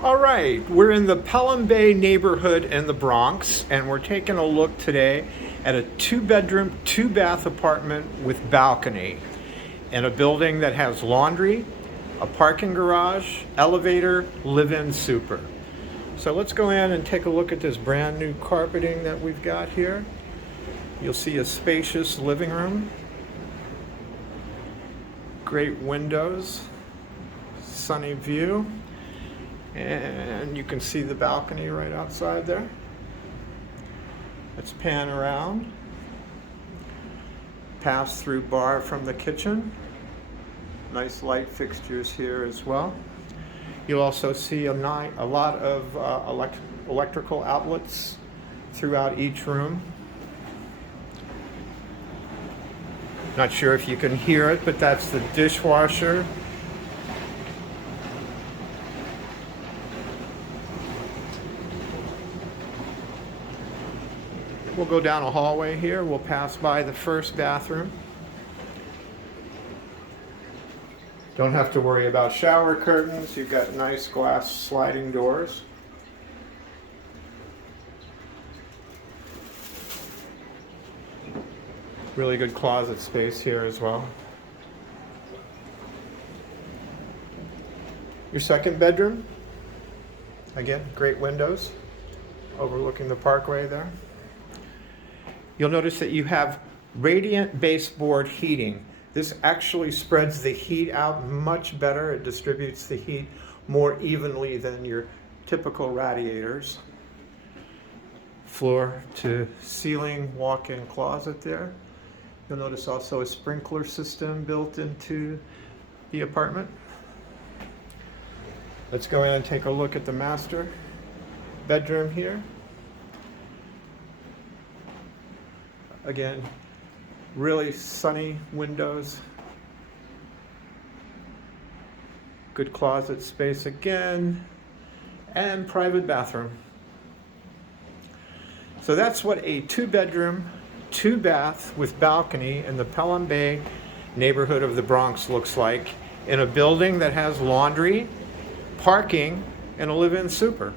All right, we're in the Pelham Bay neighborhood in the Bronx, and we're taking a look today at a 2-bedroom, 2-bath apartment with balcony in a building that has laundry, a parking garage, elevator, live-in super. So let's go in and take a look at this brand new carpeting that we've got here. You'll see a spacious living room, great windows, sunny view. And you can see the balcony right outside there. Let's pan around. Pass through bar from the kitchen. Nice light fixtures here as well. You'll also see a lot of electrical outlets throughout each room. Not sure if you can hear it, but that's the dishwasher. We'll go down a hallway here. We'll pass by the first bathroom. Don't have to worry about shower curtains. You've got nice glass sliding doors. Really good closet space here as well. Your second bedroom. Again, great windows overlooking the Parkway there. You'll notice that you have radiant baseboard heating. This actually spreads the heat out much better. It distributes the heat more evenly than your typical radiators. Floor to ceiling walk-in closet there. You'll notice also a sprinkler system built into the apartment. Let's go in and take a look at the master bedroom here. Again, really sunny windows. Good closet space again, and private bathroom. So that's what a 2-bedroom, 2-bath with balcony in the Pelham Bay neighborhood of the Bronx looks like, in a building that has laundry, parking, and a live-in super.